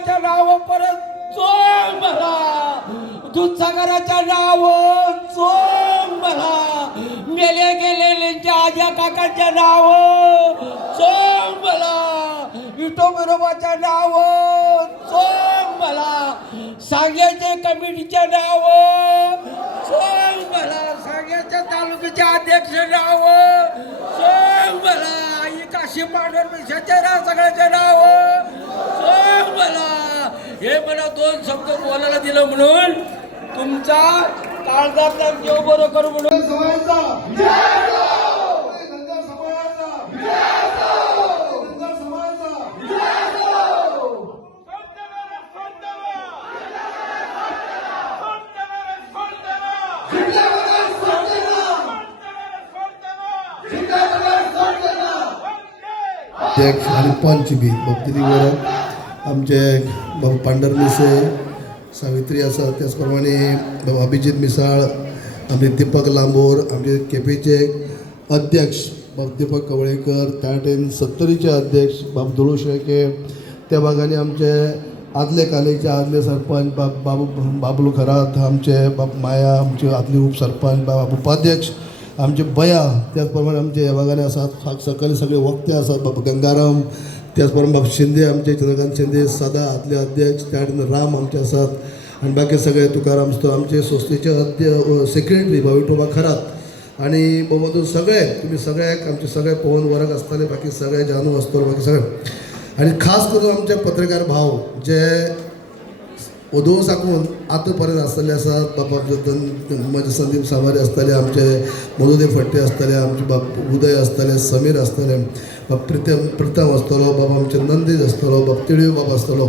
सागराच्या नाव परत चोम भला, दूधसागराच्या नाव चोम भला, मेले गेलेल्यांच्या आज्या काकांच्या नाव चोम भला, विठोबरोबाच्या नाव चोम भला, सांग्याचे कमिटीच्या नाव चोम भला, सांग्याच्या तालुक्याचे अध्यक्ष नाव चोम भला, काशी पांढर पैशाच्या सगळ्याचे नाव चोम भला. हे मला दोन शब्द बोलायला दिलं म्हणून तुमचा काळजातला देव बरं करू म्हणून अध्यक्ष आणि पंच बी बाबतीवर आमचे बाबा पांढरमिसे सावित्री आसा, त्याचप्रमाणे बाबा अभिजित मिसाळ, आमचे दीपक लांबोर, आमचे केपेचे अध्यक्ष बाबा दीपक कवळेकर, त्या टाईम 70चे अध्यक्ष बाबा दुळू शेळके, त्या भागाने आमचे आदले कालेचे आदले सरपंच बाबलू खरात, आमचे बाब माया, आमचे आदले उपसरपंच बाबा उपाध्यक्ष, आमचे बया, त्याचप्रमाणे आमचे ह्या भागाने असतात सकले सगळे वक्ते असतात बाबा गंगाराम, त्याचप्रमाणे बाबा शिंदे, आमचे चंद्रकांत शिंदे सदा आदले अध्यक्ष, त्या राम आमचे असतात आणि बाकी सगळे तुकाराम असतो, आमचे संस्थेचे सेक्रेटरी बाबा विठोबा खरात आणि बाबा सगळे तुम्ही सगळ्याक आमचे सगळे पवन वर्ग असताले, बाकी सगळे जानू असतो बाकी सगळे आणि खास करून आमचे पत्रकार भाव जे उदो साकून आतापर्यंत आसतले आसात, बाबा माझे संदीप सामारे आसतले, आमचे मधुदेव फट्टे आसतले, आमचे बाब उदय आसतले, समीर आसतले, बाब प्रितम आसतलो, बाबा आमचे नंदीज आसतलो, बाब तिळयो बाब आसतलो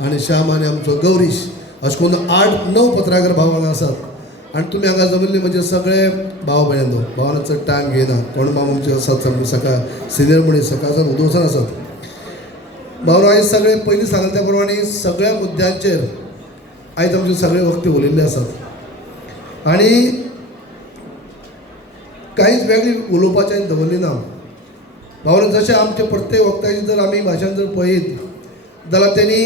आणि श्याम आणि आमचो गौरीश अशें करून 8-9 पत्रकार भाव हांगा आसात आणि तुमी हांगा जमल्ले म्हणजे सगळे भाव भयणो भावांना चड टायम घेयना, कोण बाब आमचे आसात सकाळ सिनियर मनीस सकाळसान उदोवसान आसात. भावनो आयज सगळे पयलीं सांगले त्या प्रमाणे सगळ्या मुद्द्यांचेर आयज आमचे सगळे वक्ते उलयल्ले आसात आणि कांयच वेगळी उलोवपाचें दवरली ना. भावना जशें आमचे प्रत्येक वक्त्याची जर आमी भाशण जर पळयत जाल्यार तेणी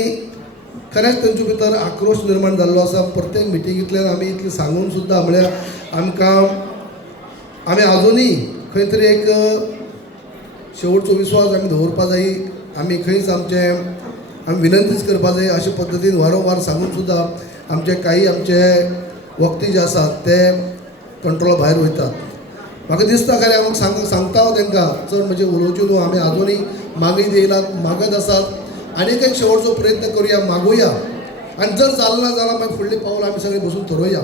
खरेंच तेंचे भितर आक्रोश निर्माण जाल्लो आसा. प्रत्येक मिटिंगेंतल्यान आमी इतलें सांगून सुद्दां म्हळ्यार आमकां आमी आजुनूय खंय तरी एक शेवटचो विश्वास आमी दवरपा जाय. आमी खंयच आमी विनंतीच करपा जाय अशे पद्दतीन वारंवार सांगून सुद्दां आमचे काही आमचे वक्ते जे आसात ते कंट्रोला भायर वयतात. म्हाका दिसता खरें हांव सांगता हांव तांकां चड म्हणजे उलोवचें न्हू, आमी आजुनूय मागीत येयलात मागत आसात आनीक एक शेवटचो प्रयत्न करुया, मागुया आनी जर जालें ना जाल्यार मागीर फुडलीं पावल आमी सगळीं बसून थरोवया.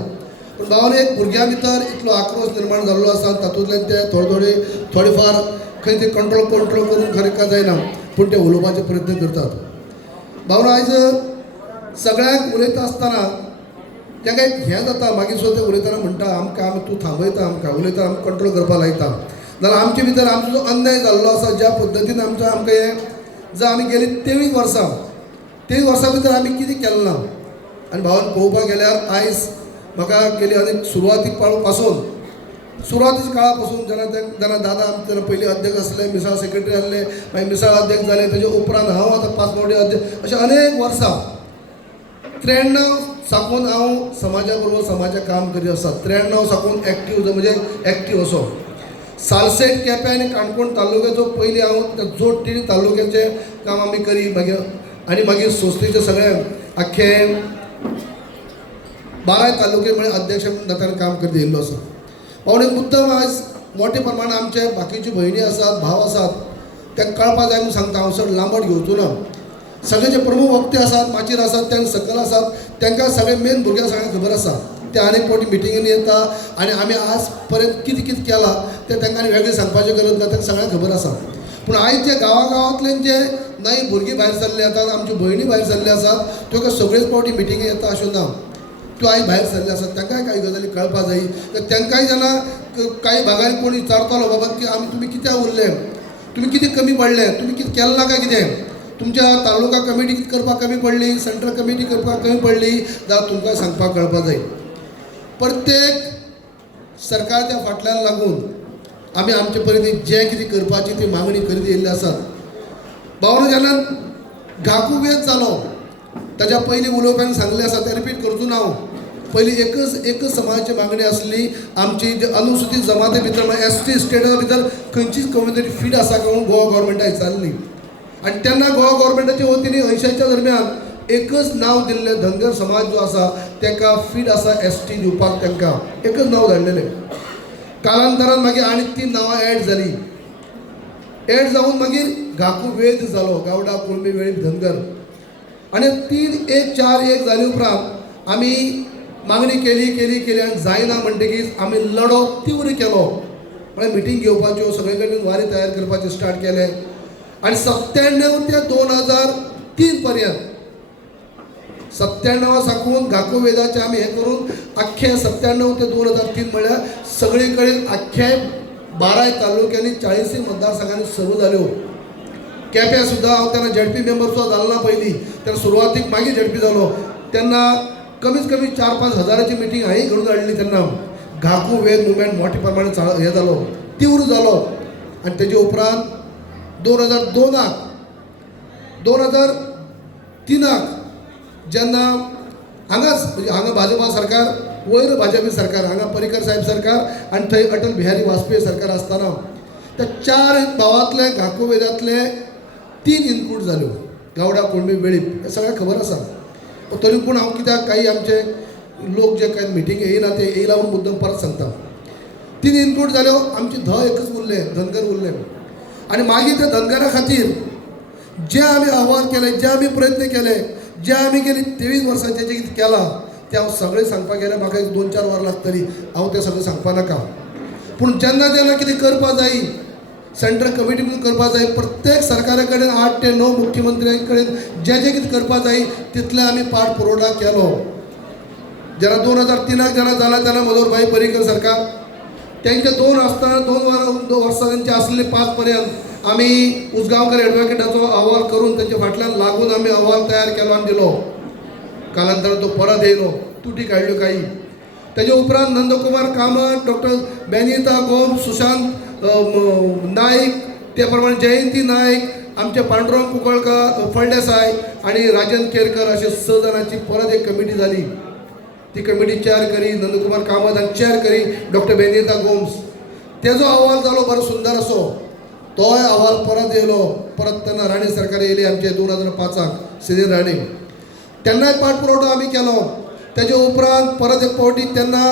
पूण भावान एक भुरग्यां भितर इतलो आक्रोश निर्माण जाल्लो आसा, तातूंतल्यान ते थोडे फार खंय ते कंट्रोल करून खरें का जायना पूण ते उलोवपाचे प्रयत्न करतात. भावना आयज सगळ्यांक उलयता आसतना तांकां एक हें जाता, मागीर सुद्दां ते उलयतना म्हणटा आमकां तूं थांबयता आमकां उलयता आमकां कंट्रोल करपाक लायता. जाल्यार आमचे भितर आमचो जो अन्याय जाल्लो आसा, ज्या पद्दतीन आमकां हें जर आमी गेली 23 वर्सां भितर आमी कितें केलें ना. आनी भावान पळोवपाक गेल्यार आयज म्हाका गेली आनी सुरवातीक सुरवातीच्या काळा पासून जेन्ना दादा आमचे तेन्ना पयलीं अध्यक्ष आसले, मिसाळ सेक्रेटरी आसले, मागीर मिसाळ अध्यक्ष जाले, तेजे उपरांत हांव आतां 5 फावटी अध्यक्ष, अशें अनेक वर्सां 93 साकून हांव समाजा बरोबर समाजाचें काम करीत आसा. 93 साकून एक्टीव असो सालसेट केपें आनी काणकोण तालुक्याचो पयलीं हांव जोड तिणी तालुक्याचें काम आमी करी मागीर संस्थेचे सगळे आख्खे 12 तालुके म्हळ्यार अध्यक्ष जाताना काम करीत येयल्लो आसा. पावणे मुद्दम आयज मोठे प्रमाणात आमचे बाकीची भयणी आसात, भाव आसात, तांकां कळपा जाय म्हणून सांगता. हांव चड लांबट घेवचो ना. सगळे जे प्रमुख वक्ते आसात, माचीर आसात, ते सकल आसात, तांकां सगळे मेन भुरग्यांक सगळ्यांक खबर आसा. ते आनीक फावटी मिटिंगेन येता आनी आमी आज पर्यंत कितें कितें केलां तें तांकां वेगळें सांगपाचें गरज ना, तांकां सगळ्यांक खबर आसा. पूण आयज जे गांवांतल्यान जे नवी भुरगीं भायर सरले आसात, आमच्यो भयणी भायर सरले आसात, त्यो सगळेच फावटी मिटिंगेक येता अशें ना. त्यो आयज भायर सरले आसात, तांकांय कांय गजाली कळपा जाय. तांकांय जेन्ना कांय भागांनी कोण विचारतलो बाबा की तुमी कित्याक उरले, तुमी कितें कमी पडले, तुमी कितें केलें ना काय कितें, तुमच्या तालुका कमिटी कितें करपाक कमी पडली, सेंट्रल कमिटी करपाक कमी पडली, जाल्यार तुमकां सांगपाक कळपा जाय. प्रत्येक सरकाराच्या फाटल्यान लागून आमी आमचे परीन जें कितें करपाची ती मागणी करीत येयल्ली आसात. भावना जेन्ना घाकू वेद जालो ताच्या पयलीं उलोवप्यान सांगलें आसा तें रिपीट करचो ना हांव. पयलीं एकच समाजाची मागणी आसली आमची जी अनुसूचित जमाते भितर म्हळ्यार ST स्टेटा भितर खंयचीच कम्युनिटी फीट आसा काय म्हणून गोवा गव्हर्मेंटा विचारली. आनी तेन्ना गोवा गव्हर्मेंटाच्या वतीन 80च्या दरम्यान एकच नांव दिल्लें धनगर समाज जो आसा ताका फीट आसा ST दिवपाक तांकां एकच नांव धाडलेलें. कालांतरान मागीर आनी 3 नांवां एड जाली. एड जावन मागीर घाकू वेद जालो गावडा कुळमी वेळीप धनगर. आनी 3-1-4-1 जाले उपरांत आमी मागणी केली आनी जायना म्हणटकीच आमी लढो तीव्र केलो. म्हळ्यार मिटींग घेवपाच्यो सगळे कडेन वारी तयार करपाचें स्टार्ट केलें. आनी 97 ते 2003 पर्यंत 97 साकून घाको वेदाचें आमी हें करून अख्खे 97 ते 2003 म्हळ्यार सगळे कडेन अख्खे 12 तालुक्यांनी 40 मतदारसंघांनी सर्व जाल्यो. केप्यां सुद्दां हांव तेन्ना ZP मेंबर सुद्दां जालो ना पयलीं. तेन्ना सुरवातीक मागीर ZP जालो. तेन्ना कमीत कमी 4-5 हजाराची मिटींग हांवें घडून हाडली. तेन्ना घाकू वेद मुवमेंट मोठ्या प्रमाणात हें जालो तीव्र जालो. आनी तेजे उपरांत 2002 2003 जेन्ना हांगा भाजपा सरकार वयर भाजपी सरकार हांगा पर्रीकर साहेब सरकार आनी थंय अटल बिहारी वाजपेयी सरकार आसतना त्या 4 भावांतले घाको वेदांतले 3 इनक्लूड जाल्यो गावडा कुळमी वेळीप हें सगळ्यांक खबर आसा. तरी पूण हांव कित्याक काही आमचे लोक जे काही मिटींग येयना ते येयला म्हणून मुद्दम परत सांगता. 3 इनक्लूड जाल्यो आमची एकच उरलें धनगर उरलें. आनी मागीर त्या धनगरा खातीर जे आमी अहवाल केले जे आमी प्रयत्न केले जे आमी गेली 23 वर्सांचे जे कितें केलां तें हांव सगळें सांगपाक गेल्यार म्हाका 2-4 वरां लागतलीं. हांव तें सगळें सांगपा नाका. पूण जेन्ना कितें करपा जायी सेंट्रल कमिटी म्हणून करपा जाय प्रत्येक सरकारा कडेन 8 ते 9 मुख्यमंत्र्यां कडेन जे कितें करपा जाय तितलें आमी पाठ पुरवठा केलो. जेन्ना 2003 जेन्ना जाला तेन्ना मनोहरभाई पर्रीकर सरकार तेंचे 2 आसतना 2 वर्सां तेंचे आसले 5 पर्यंत आमी उसगांवकर एडवोकेटाचो अहवाल करून तेंचे फाटल्यान लागून आमी अहवाल तयार केलो आनी दिलो. कालांतरान तो परत येयलो तुटी काडल्यो काही. तेजे उपरांत नंदकुमार कामत डॉक्टर बेनिता गोम्स सुशांत नाईक ते प्रमाणे जयंती नाईक आमचे पांडुरंग कुंकळकर फळदेसाय आनी राजन केरकर अशे 6 जाणांची परत एक कमिटी जाली. ती कमिटी चेअर करी नंदकुमार कामत आनी चेअर करी डॉक्टर बेनिता गोम्स. तेजो अहवाल जालो बरो सुंदर असो. तोय अहवाल परत येयलो. परत तेन्ना राणे सरकार येयली आमचे 2005 सिनीर राणे. तेन्नाय पाठपुरवठो आमी केलो. तेजे उपरांत परत एक फावटी तेन्ना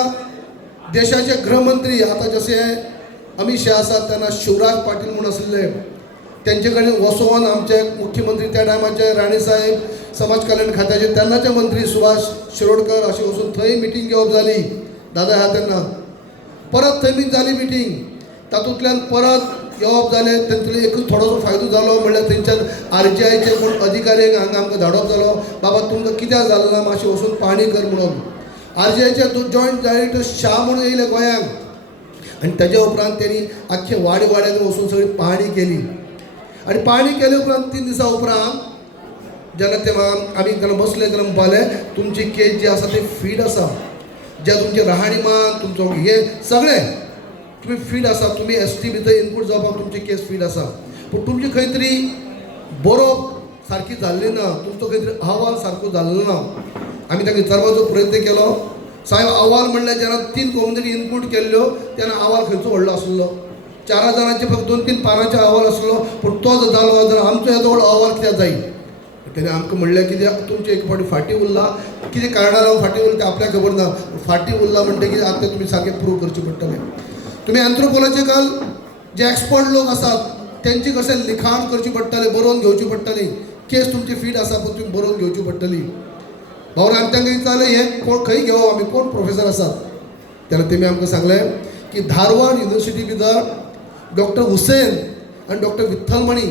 देशाचे गृहमंत्री आतां जशे अमित शाह आसात तेन्ना शिवराज पाटील म्हणून आसले तेंचे कडेन वचोन आमचे मुख्यमंत्री त्या टायमाचे राणे साहेब समाज कल्याण खात्याचे तेन्नाचे मंत्री सुभाष शिरोडकर अशें वचून थंय मिटींग घेवप जाली. दादा ह्या तेन्ना परत थंय जाली मिटींग. तातूंतल्यान परत येवप जालें. तेंतूतलो एकूच थोडोसो फायदो जालो म्हणल्यार थंयच्यान RGIचे कोण अधिकारी हांगा आमकां धाडप जालो. बाबा तुमकां कित्याक जालें ना मातशें वचून पाहणी कर म्हणून. RGIचे जॉयंट डायरेक्टर शाह म्हणून येयले गोंयांक. आनी तेजे उपरांत तेणी आख्खे वाड्यांनी वचून सगळी पाहणी केली. आनी पाहणी केले उपरांत 3 दिसां उपरांत जेन्ना तेव्हा आमी तेन्ना बसले तेन्ना म्हणपालें तुमची केस जी आसा ती फीट आसा. जे तुमचें राहाणीमान तुमचो हे सगळें तुमी फीट आसा. तुमी ST भितर इनपूट जावपाक तुमची केस फीट आसा. पूण तुमची खंय तरी बरोवप सारकी जाल्ली ना. तुमचो खंय तरी अहवाल सारको जाल्लो ना. आमी ताका विचारपाचो प्रयत्न केलो. साहेब अहवाल म्हणल्यार जेन्ना 3 कम्युनिटी इनपूट केल्ल्यो तेन्ना अहवाल खंयचो व्हडलो आसलो. 4 जाणांचे फक्त 2-3 पानांचे अहवाल आसलो. पूण तो जर जालो जाल्यार आमचो येदो व्हडलो अहवाल कित्याक जाय. तेणी आमकां म्हणलें कित्याक तुमचे एक फावटी फाटीं उरला. कितें कारणान हांव फाटीं उरला तें आपल्याक खबर ना. फाटीं उरला म्हणटकीर आतां तुमी सारकें प्रूव करचें पडटलें. तुमी एन्थ्रोपॉलॉजिकल जे एक्सपर्ट लोक आसात तेंची कशें लिखाण करचें पडटलें बरोवन घेवची पडटली. केस तुमची फीट आसा पूण तुमी बरोवन घेवची पडटली. भाऊन आमी तांकां विचारलें हें कोण खंय घेवप आमी कोण प्रोफेसर आसात. तेन्ना तेमी आमकां सांगलें की धारवाड युनिवर्सिटी भितर डॉक्टर हुसेन आनी डॉक्टर विठ्ठलमणी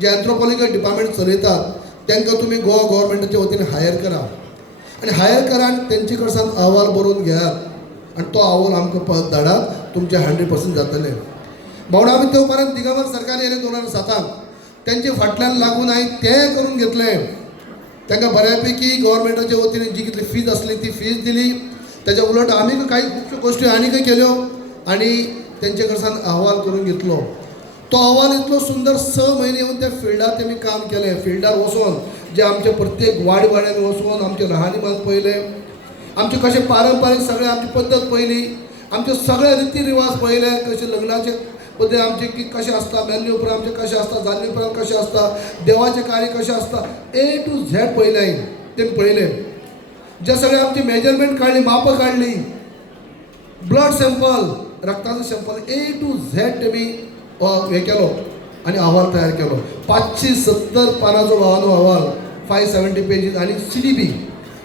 जे एन्थ्रोपॉलॉजिकल डिपार्टमेंट चलयतात तांकां तुमी गोवा गव्हर्मेंटाच्या वतीन हायर करा. आनी हायर करा आनी तेंचे कडच्यान अहवाल बरोवन घेयात आनी तो अहवाल आमकां परत धाडात. तुमचें 100% जातलें. भाऊन आमी ते उपरांत दिगंबर सरकार येयलें 2007 तेंचे फाटल्यान लागून हांवें तें करून घेतलें. तांकां बऱ्यापैकी गव्हर्मेंटाच्या वतीन जी कितली फीज आसली ती फीज दिली. तेच्या उलट आमी काही खुबश्यो गोश्टी आनीकय केल्यो आनी तेंचे कडच्यान अहवाल करून घेतलो. तो अहवाल इतलो सुंदर 6 म्हयने येवन त्या फिल्डार तेमी काम केलें. फिल्डार वचोन जे आमचे प्रत्येक वाड्यांनी वचून आमचे राहणीमान पळयले, आमचे कशे पारंपारीक सगळे आमची पद्दत पळयली, आमचे सगळे रितीरिवाज पळयले, कशे लग्नाचे पद्दत आमचे की कशें आसता, मेल्ले उपरांत आमचे कशें आसता, जाल्ले उपरांत कशें आसता, देवाचे कार्य कशें आसता, A to Z पळयले हांवें, ते पळयले. जे सगळे आमची मेजरमेंट काडली, मापां काडली, ब्लड सॅम्पल, रक्ताचो सॅम्पल A to Z तेमी हे केलो आनी अहवाल तयार केलो. 570 पानांचो अहवाल, 570 पेजीस आनी CDB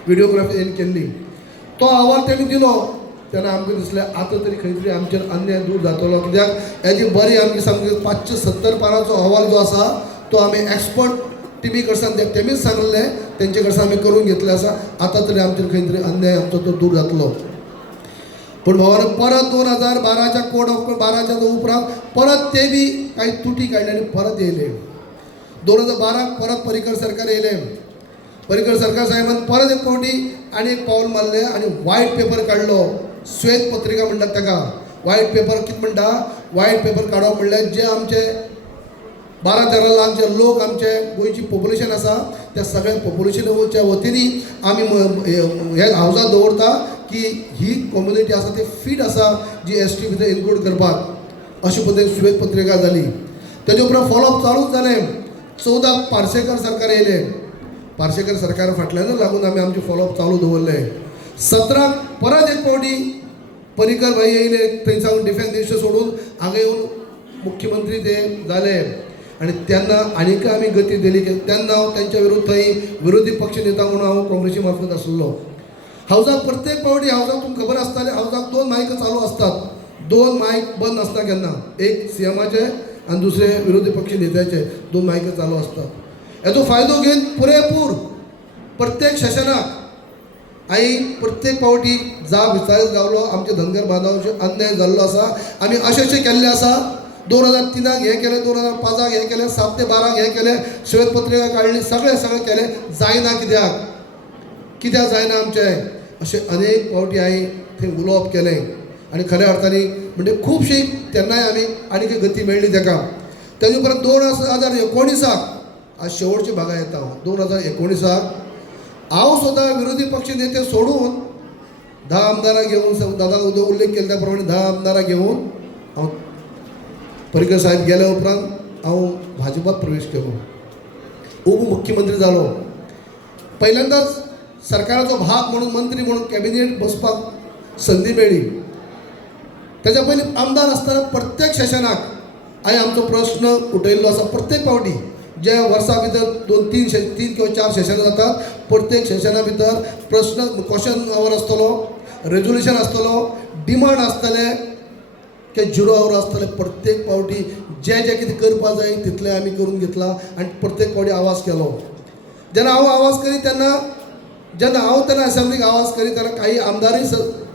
व्हिडिओग्राफी केल्ली. तो अहवाल तेमी दिलो तेन्ना आमकां दिसलें आतां तरी खंय तरी आमचेर अन्याय दूर जातलो, कित्याक हेजी बरी आमची सामकी 570 पानांचो अहवाल जो आसा तो आमी एक्सपर्ट टिमी कडच्यान तेमीच सांगलें, तेंचे कडच्यान आमी करून घेतले आसा. आतां तरी आमचेर खंय तरी अन्याय आमचो तो दूर जातलो. पूण भावानो परत 2012च्या कोड ऑफ 12च्या उपरांत परत ते बी काही तुटी काडले आनी परत येयले. 2012 परत पर्रीकर सरकार येयले. पर्रीकर सरकार साहेबान परत एक फावटी आनी एक पावल मारलें आनी व्हायट पेपर काडलो. श्वेत पत्रिका म्हणटात ताका. व्हायट पेपर कितें म्हणटा, व्हायट पेपर काडप म्हणल्यार जे आमचे 12-13 लाख जे लोक आमचे गोंयची पॉप्युलेशन आसा त्या सगळ्या पॉप्युलेशनाच्या वतीनी आमी हे हावजात दवरता की ही कम्युनिटी आसा ती फीट आसा जी ST भितर इन्क्लूड करपाक. अशे पद्दतीन श्वेत पत्रिका जाली. तेजे उपरांत फॉलोअप चालूच जालें. 14 पार्सेकर सरकार येयले. पार्सेकर सरकारा फाटल्यानच लागून आमी आमचे फॉलोअप चालू दवरले. 17 परत एक फावटी पर्रीकर भाई येयले, थंय सावन डिफेन्स मिनिस्टर सोडून हांगा येवन मुख्यमंत्री ते जाले आनी तेन्ना आनीक आमी गती दिली. तेन्ना हांव तेंच्या विरुद्ध थंय विरोधी पक्ष नेता म्हणून हांव काँग्रेसी मार्फत आसलो. हावजाक प्रत्येक फावटी हावजाक तुमकां खबर आसतालें, हावजाक 2 मायक चालू असतात. 2 मायक बंद आसता केन्ना, एक CMचे आनी दुसरे विरोधी पक्ष नेत्याचे 2 मायक चालू असतात. हेचो फायदो घेवन पुरेपूर प्रत्येक सेशनाक हांवें प्रत्येक फावटी जाब विचारीत गावलो. आमचे धनगर बांदवांचो अन्याय जाल्लो आसा, आमी अशें केल्लें आसा. 2003 हें केलें, 2005 हें केलें, 7 ते 12 हें केलें, श्वेत पत्रिका काडली, सगळें केलें. जायना कित्याक जायना आमचें अशें अनेक फावटी हांवें थंय उलोवप केलें. आनी खऱ्या अर्थांनी म्हणजे खुबशी तेन्नाय आमी आनीक गती मेळ्ळी ताका. तेजे उपरांत 2019 आज शेवटची भागा येता. 2019 हांव स्वता विरोधी पक्ष नेते सोडून 10 आमदारां घेवन, दादा उल्लेख केला त्या प्रमाणे 10 आमदारां घेवन हांव पर्रीकर साहेब गेल्या उपरांत हांव भाजपात प्रवेश केलो. उपमुख्यमंत्री जालो. पहिल्यांदाच सरकाराचो भाग म्हणून, मंत्री म्हणून कॅबिनेट बसपाक संदी मेळ्ळी. तेच्या पयलीं आमदार आसतना प्रत्येक सेशनाक हांवें आमचो प्रश्न उठयल्लो आसा. प्रत्येक फावटी जे वर्सा भितर 2-3 किंवा 4 सेशनां जातात, प्रत्येक सेशना भितर प्रश्न क्वेश्चन आवर आसतलो, रेजोल्युशन आसतलो, डिमांड आसतले की 0 आवर आसतले. प्रत्येक फावटी जे कितें करपा जाय तितलें आमी करून घेतला आनी प्रत्येक फावटी आवाज केलो. जेन्ना हांव आवाज करी जेन्ना हांव तेन्ना असेंब्लीक आवाज करी तेन्ना काही आमदारय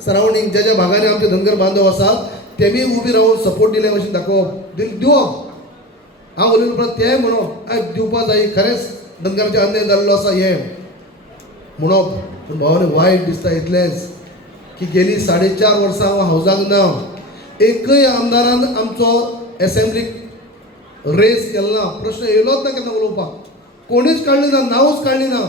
सरावंडींग ज्या भागांनी आमचे धनगर बांदव आसात तेमी उबी रावन सपोर्ट दिले अशें दाखोवप, दिवप. हांव उलयले उपरांत ते म्हणप दिवपा जाय, खरेंच धनगराचे अन्याय जाल्लो आसा हें म्हणप. पूण भावांनी वायट दिसता इतलेंच की गेलीं 4.5 वर्सां हांव हावजाक ना. एकय आमदारान आमचो असेंब्लीक रेस केलो ना, प्रश्न येयलोच ना केन्ना उलोवपाक. कोणीच काडली ना, नांवच काडली ना.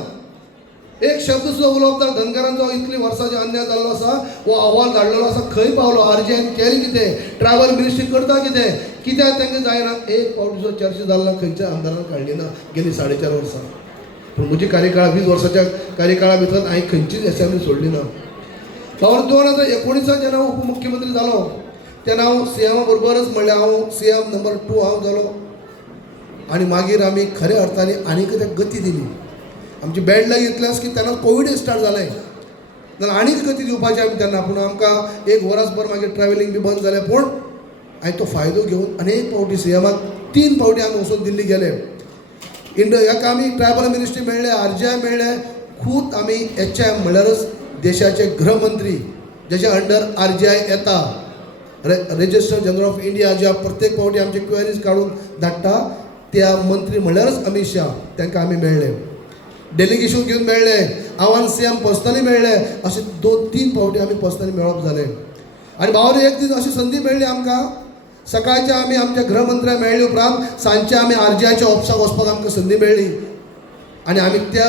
एक शब्द सुद्दां उलोवप ना. धनगरांचो इतली वर्सांचो अन्याय जाल्लो आसा, हो अहवाल धाडलेलो आसा, खंय पावलो, RGN केलें कितें, ट्रायबल मिनिस्ट्री करता कित्याक तांकां जायना. एक फावटी सुद्दां चर्चा जाल्लो ना, खंयच्या आमदारान काडली ना गेलीं 4.5 वर्सां. पूण म्हजी कार्यकाळ 20 वर्साच्या कार्यकाळा भितर हांवें खंयचीच असेंब्ली सोडली ना. जावन 2019 जेन्ना उपमुख्यमंत्री जालो तेन्ना हांव CM बरोबरच म्हणल्यार हांव CM नंबर 2 हांव जालो. आनी मागीर आमी खऱ्या अर्थांनी आनीक गती दिली. आमची बॅड लक इतलेंच की तेन्ना कोवीड स्टार्ट जालें, जाल्यार आनीक गती दिवपाची आमी तेन्ना. पूण आमकां 1 वरासभर मागीर ट्रॅव्हलिंग बी बंद जालें. पूण हांवें तो फायदो घेवन अनेक फावटी CMाक 3 फावटी आमी वचून दिल्ली गेले. हाका आमी ट्रायबल मिनिस्ट्री मेळ्ळे, RGI मेळ्ळे. खूब आमी HM म्हणल्यारच देशाचे गृहमंत्री जेच्या अंडर RGI येता, रजिस्टर जनरल ऑफ इंडिया, ज्या प्रत्येक फावटी आमचे क्वेरीज काडून धाडटा त्या मंत्री म्हणल्यारच अमित शाह, तांकां आमी मेळ्ळे. डेलिगेशन घेवन मेळ्ळे. हांव CM पर्सनली मेळ्ळे. अशें 2-3 फावटी आमी पर्सनली मेळप जालें. आनी भावांनी एक दीस अशी संदी मेळ्ळी आमकां. सकाळचे आमी आमच्या गृहमंत्र्याक मेळ्ळे उपरांत सांजचे आमी RGIच्या ऑफिसाक वचपाक आमकां संदी मेळ्ळी. आणि आमी त्या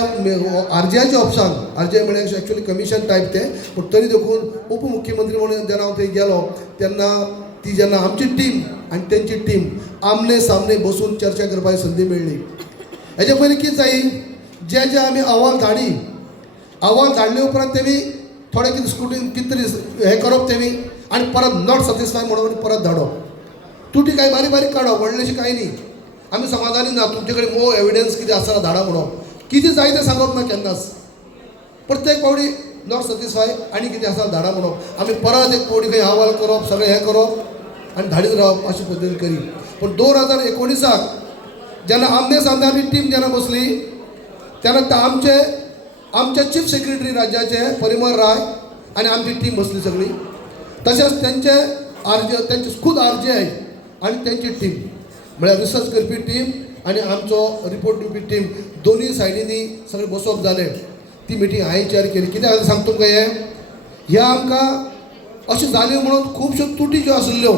आरजीआयच्या ऑफिसांत आरजीआय म्हणजे एक्चुअली कमिशन टायप ते पूण तरी देखून उपमुख्यमंत्री म्हणून जेन्ना हांव थंय गेलो तेन्ना ती जेन्ना आमची टीम आनी तेंची टीम आमने सामने बसून चर्चा करपाची संदी मेळ्ळी. हेजे पयलीं कितें जायी जे आमी अहवाल धाडले उपरांत तेमी थोडे कितें स्क्रुटीन कितें तरी हें करप तेमी आनी परत नॉट सॅटिस्फाय म्हणून परत धाडप तुटी कांय बारीक बारीक काडप व्हडलेशी कांय न्ही. आमी समाधानी ना तुमचे कडेन मोव एविडन्स कितें आसा धाडा म्हणून कितें जाय तें सांगप ना केन्नाच प्रत्येक फावटी नॉट सॅटिस्फाय आनी कितें आसा धाडा म्हणून आमी परत एक फावटी खंय अहवाल करप सगळें हें करप आनी धाडीत रावप अशे पद्दतीन करी. पूण 2019 जेन्ना आमने सामने आमी टीम जेन्ना बसली तेन्ना आमचे चीफ सेक्रेटरी राज्याचे परिमल राय आनी आमची टीम बसली सगळी तशेंच त्यांचे खुद आरजीआय आनी तेंची टीम म्हळ्यार रिसर्च करपी टीम आनी आमचो रिपोर्ट दिवपी टीम दोनूय सायडींनी सगळें बसप जालें. ती मिटींग हांवें चॅर केली. कित्याक खातीर सांगता तुमकां ह्या आमकां अशें जाल्यो म्हणून खुबश्यो तुटी ज्यो आशिल्ल्यो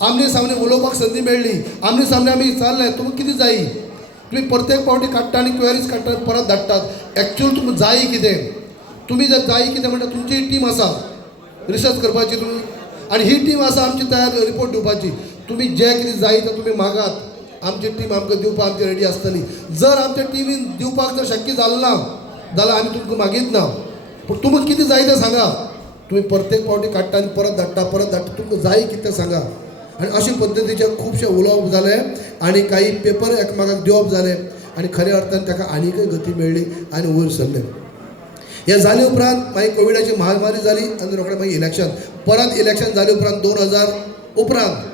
आमने सामने उलोवपाक संदी मेळ्ळी. आमने सामने आमी विचारलें तुमकां कितें जायी तुमी प्रत्येक फावटी काडटा आनी क्वेरीज काडटा परत धाडटात एक्चुअल तुमकां जायी कितें तुमी जर जायी कितें म्हणटा तुमची टीम आसा रिसर्च करपाची तुमी आनी ही टीम आसा आमची तयार रिपोर्ट दिवपाची. तुमी जें कितें जाय तें तुमी मागात आमची टीम आमकां दिवपाक आमची रेडी आसतली. जर आमच्या टिमीन दिवपाक जर शक्य जालें ना जाल्यार आमी तुमकां मागीत ना. पूण तुमकां कितें जाय तें सांगा. तुमी प्रत्येक फावटी काडटा आनी परत धाडटा तुमकां जाय कितें तें सांगा. आनी अशे पद्दतीचे खुबशे उलोवप जाले आनी काही पेपर एकामेकाक दिवप जाले आनी खऱ्या अर्थान ताका आनीकय गती मेळ्ळी आनी वयर सरलें. हे जाले उपरांत मागीर कोविडाची महामारी जाली आनी रोखडें मागीर इलेक्शन परत इलेक्शन जाले उपरांत 2000 उपरांत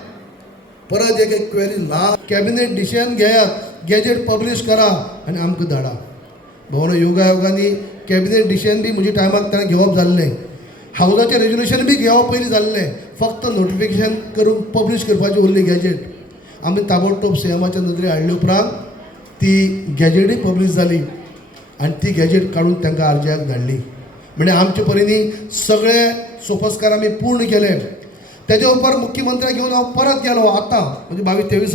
परत एक क्वेरी कॅबिनेट डिसिजन घेयात गॅजेट पब्लीश करा आनी आमकां धाडा. भावना योगायोगांनी कॅबिनेट डिसिजन बी म्हज्या टायमाक ताणें घेवप जाल्लें हावजाचें रेजोल्युशन बी घेवप पयलीं जाल्लें फक्त नोटिफिकेशन करून पब्लीश करपाची उरली गॅजेट. आमी ताबडतोब सीएमाच्या नदरे हाडले उपरांत ती गॅजेटूय पब्लीश जाली आनी ती गॅजेट काडून तांकां आरजीआयक धाडली. म्हणजे आमचे परींनी सगळे सोपस्कार आमी पूर्ण केले. तेजे उपरांत मुख्यमंत्र्याक घेवन हांव परत गेलो आतां म्हणजे 22-23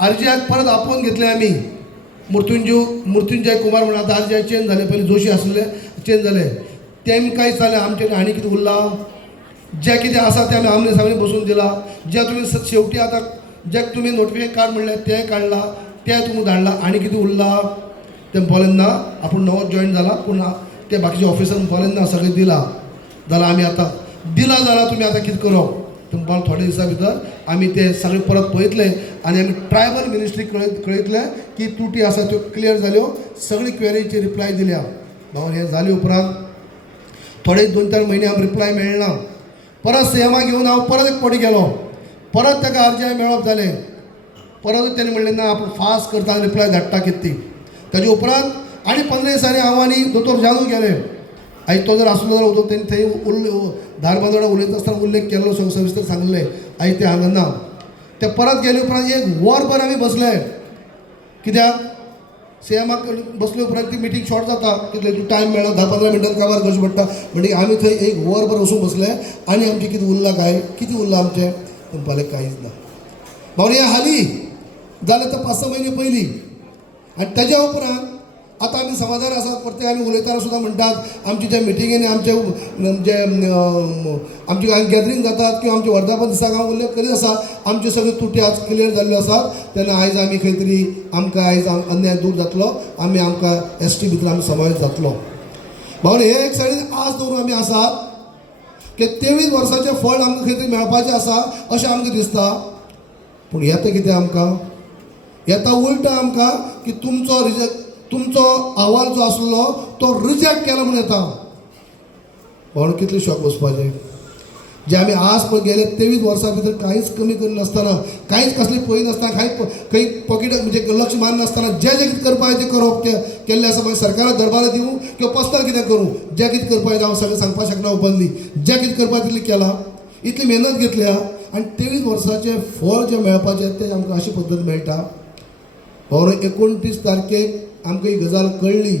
आरजीआयक परत आपोवन घेतले आमी. मृत्युंजय कुमार म्हणून आतां आरजीआय चेंज जाले पयलीं जोशी आसले चेंज जाले तेम कांयच जालें आमचे आनी कितें उरलां जें कितें आसा तें आमी आमने सामने बसून दिलां. जें तुमी शेवटी आतां जें तुमी नोटिफिकेशन काड म्हणलें तें काडलां तें तुमकां धाडलां आनी कितें उरलां तें बोलें ना आपूण नवोच जॉयन जाला पूण ते बाकीच्या ऑफिसान बोलें ना सगळें दिलां जाल्यार आमी आतां दिलां जाल्यार तुमी आतां कितें करप तुमकां थोड्या दिसा भितर आमी ते सगळें परत पळयतले आनी आमी ट्रायबल मिनिस्ट्रीक कळयतले की त्रुटी आसा त्यो क्लियर जाल्यो सगळी क्वेरीची रिप्लाय दिल्या. भावन हें जाले उपरांत थोडे 2-4 म्हयने आमकां रिप्लाय मेळना. परत सीएमाक घेवन हांव परत एक फावटी गेलो परत ताका आरजीआय मेळप जालें. परत तेणें म्हणलें ना आपूण फास्ट करता आनी रिप्लाय धाडटा कितें ती. ताजे उपरांत आनी 15 दिसांनी हांव आनी दोतोर जानू गेले. आयज तो जर आसलो जाल्यार उदक तेणी थंय धारबांदोडा उलयता आसतना उल्लेख केल्लो सविस्तर सांगलें आयज ते हांगा ना. ते परत गेले उपरांत 1 वरभर आमी बसले. कित्याक सीएमाक बसले उपरांत ती मिटींग शॉर्ट जाता कितले टायम मेळना 10-15 मिनटां कवर करचें पडटा म्हणजे आमी थंय 1 वरभर वचून बसले आनी आमचें कितें उरलां काय कितें उरलां आमचें म्हणपालें कांयच ना. भावने हें हालीं जालें तर 5-6 म्हयने पयलीं आनी तेज्या उपरांत आतां आमी समाधान आसात. प्रत्येक आमी उलयतना सुद्दां म्हणटात आमचे जे मिटिंगेनी आमचे जे आमचे गॅदरींग जातात किंवा आमचे वर्धापन दिसाक हांव उल्लेख करीत आसा आमचे सगळे तुटी आज क्लियर जाल्ल्यो आसात. तेन्ना आयज आमी खंय तरी आमकां आयज अन्याय दूर जातलो आमकां एसटी भितर आमी समावेश जातलो. भावने हे एक सायडीन आस दवरून आमी आसात की 23 वर्साचें फळ आमकां खंय तरी मेळपाचें आसा अशें आमकां दिसता. पूण येता कितें आमकां येता उलटा आमकां की तुमचो अहवाल जो आसलो तो रिजेक्ट केलो म्हणून येता. म्हणून कितले शॉक बसपाचें जे आमी आज पळय गेले 23 वर्सां भितर कांयच कमी करिनासतना कांयच कसली पळय नासतना खंय पॉकेटाक म्हणजे लक्ष मारनासतना जें कितें करपा जाय तें करप केल्लें आसा. मागीर सरकाराक दरबार दिवं किंवा पर्सनल कितें करूं जें कितें करपा जाय हांव सगळें सांगपाक शकना ओपनली जें कितें करपा तितलें केलां इतली मेहनत घेतल्या आनी 23 वर्साचें फळ जें मेळपाचें तें आमकां अशी पद्दत मेळटा. 29 तारखेक आमकां ही गजाल कळ्ळी.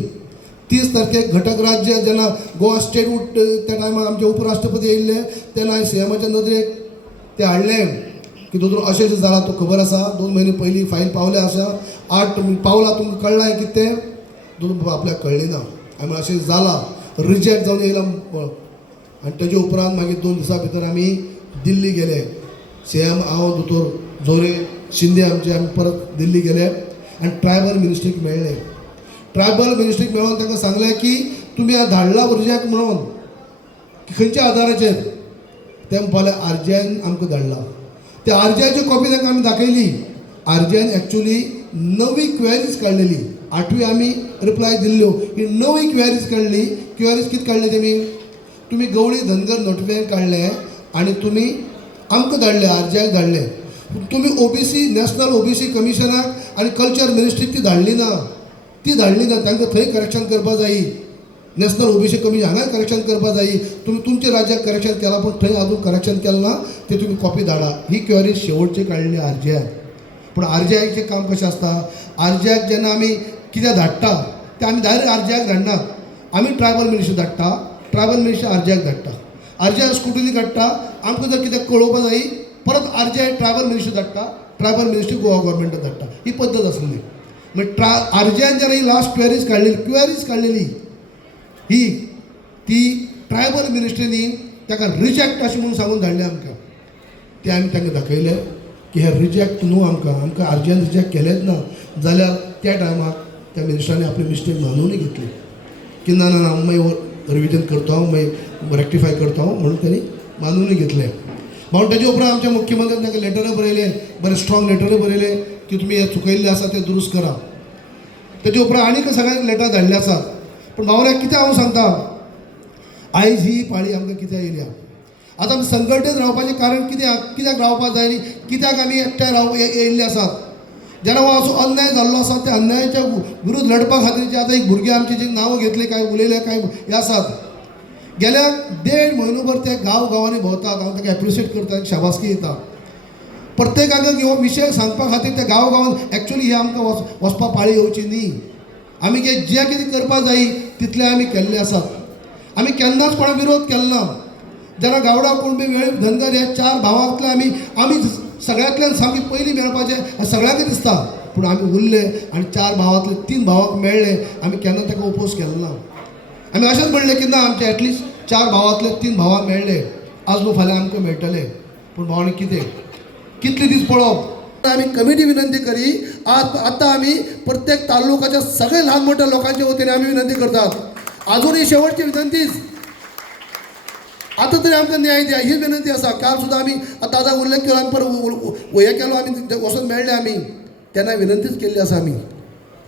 30 तारखेक घटक राज्य जेन्ना गोवा स्टेट त्या टायमार आमचे उपराष्ट्रपती येयल्ले तेन्ना हांवें सीएमाच्या नदरेक ते हाडलें की दोतोर अशें अशें जालां तो खबर आसा 2 म्हयने पयलीं फायल पावल्या आसा 8 पावलां तुमकां कळ्ळां कितें तुमकां आपल्याक कळ्ळी ना आमी अशें जाला रिजेक्ट जावन येयला आनी तेजे उपरांत मागीर 2 दिसां भितर आमी दिल्ली गेले CM हांव दोतोर जोरे शिंदे आमचे आमी परत दिल्ली गेले आनी ट्रायबल मिनिस्ट्रीक मेळ्ळे ट्रायबल मिनिस्ट्रीक मेळोन तांकां सांगलें की तुमी धाडला रिजेक्ट म्हणून खंयच्या आदाराचेर ते म्हणपाक लागले RGN आमकां धाडला त्या RGNची कॉपी तांकां आमी दाखयली RGN एक्चुली नवी क्वेरीज काडलेली 8वी आमी रिप्लाय दिल्ल्यो ही नवी क्वेरीज काडली क्वेरीज कितें काडले तेमी तुमी गवळी धनगर नोटिफिकेशन काडलें आनी तुमी आमकां धाडले RGN धाडले तुमी OBC नॅशनल OBC कमिशनाक आनी कल्चर मिनिस्ट्रीक ती धाडली ना तांकां थंय करेक्शन करपा जायी नॅशनल OBC कमिशन हांगा करेक्शन करपा जायी तुमी तुमच्या राज्याक करेक्शन केलां पूण थंय आजून करेक्शन केलें ना ते तुमी कॉपी धाडा ही क्वेरी शेवटची काडली RGN पूण RGNचें काम कशें आसता RGN जेन्ना आमी कितें धाडटा तें आमी डायरेक्ट RGN धाडनात आमी ट्रायबल मिनिस्ट्री धाडटा ट्रायबल मिनिस्ट्री RGN धाडटा RGN स्क्रुटिनी काडटा आमकां जर कितें कळोवपा जायी परत RGN ट्रायबल मिनिस्ट्री धाडटा ट्रायबल मिनिस्ट्री गोवा गव्हर्मेंटाक धाडटा ही पद्दत आसली म्हणजे RGN जेन्ना ही लास्ट क्वेरीज काडलेली ही ती ट्रायबल मिनिस्ट्रीनी ताका रिजेक्ट अशें म्हणून सांगून धाडलें आमकां ते आमी तांकां दाखयलें की हे रिजेक्ट न्हू आमकां RGN रिजेक्ट केलेंच ना जाल्यार त्या टायमाक त्या मिनिस्टरांनी आपली मिस्टेक मानूनय घेतली की ना मागीर रिविजन करता हांव मागीर रेक्टिफाय करता हांव म्हणून तांणी मानूनय घेतलें म्हणून तेजे उपरांत आमच्या मुख्यमंत्र्यान ताका लेटरां बरयले बरें स्ट्रॉंग लेटरां बरयले की तुमी हे चुकयल्लें आसा तें दुरुस्त करा तेजे उपरांत आनीक सगळ्यांक लेटर धाडले आसात पूण भावऱ्याक कितें हांव सांगता आयज ही पाळी आमकां कित्याक येयल्या आतां आमी संघटीत रावपाचें कारण कित्याक रावपाक जाय आनी कित्याक आमी एकठांय येयल्ले आसात जेन्ना हो असो अन्याय जाल्लो आसा त्या अन्यायाच्या विरुद्ध लडपा खातीर आतां एक भुरगे आमचे जे नांवां घेतले काय उलयले काय हे आसात गेल्या 1.5 म्हयनोभर ते गांवांनी भोंवतात हांव ताका एप्रिशिएट करता एक शाबासकी दिता प्रत्येकाक हो विशय सांगपा खातीर त्या गांवांत एक्चुली हे आमकां वचपा पाळी येवची न्ही आमी जे कितें करपा जायी तितलें आमी केल्लें आसात आमी केन्नाच कोणा विरोध केलो ना जेन्ना गावडा कुणबी वेळीप धनगर हे 4 भावांतले आमी सगळ्यांतल्यान सामकी पयलीं मेळपाचें सगळ्यांक दिसता पूण आमी उरले आनी 4 भावांतले 3 भावांक मेळ्ळे आमी केन्ना ताका ओपोज केलो ना आमी अशेंच म्हणलें की ना आमचे एटलिस्ट 4 भावांतले 3 भावांक मेळ्ळे आज न्हू फाल्यां आमकां मेळटले पूण भावांनी कितले दीस पळोवप आमी कमिटी विनंती करी आतां आमी प्रत्येक तालुक्याच्या सगळे ल्हान मोठ्या लोकांच्या वतीने आमी विनंती करतात अजूनही शेवटची विनंतीच आतां तरी आमकां न्याय द्या ही विनंती आसा काल सुद्दां आमी दादा उल्लेख केलो आमी परत हे केलो आमी वचून मेळ्ळे आमी तेन्ना विनंतीच केल्ली आसा आमी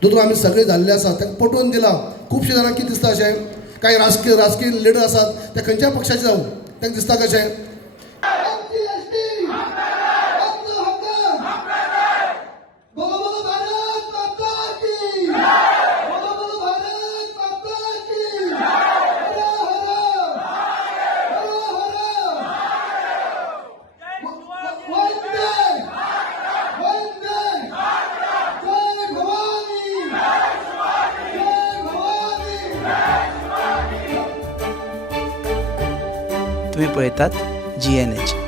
दोतोर आमी सगळे जाल्ले आसा ताका पटोवन दिला खुबशे जाणांक कितें दिसता अशें कांय राजकीय लिडर आसात ते खंयच्या पक्षाचे जावं तांकां दिसता कशें तुम्ही पळयतात GNH.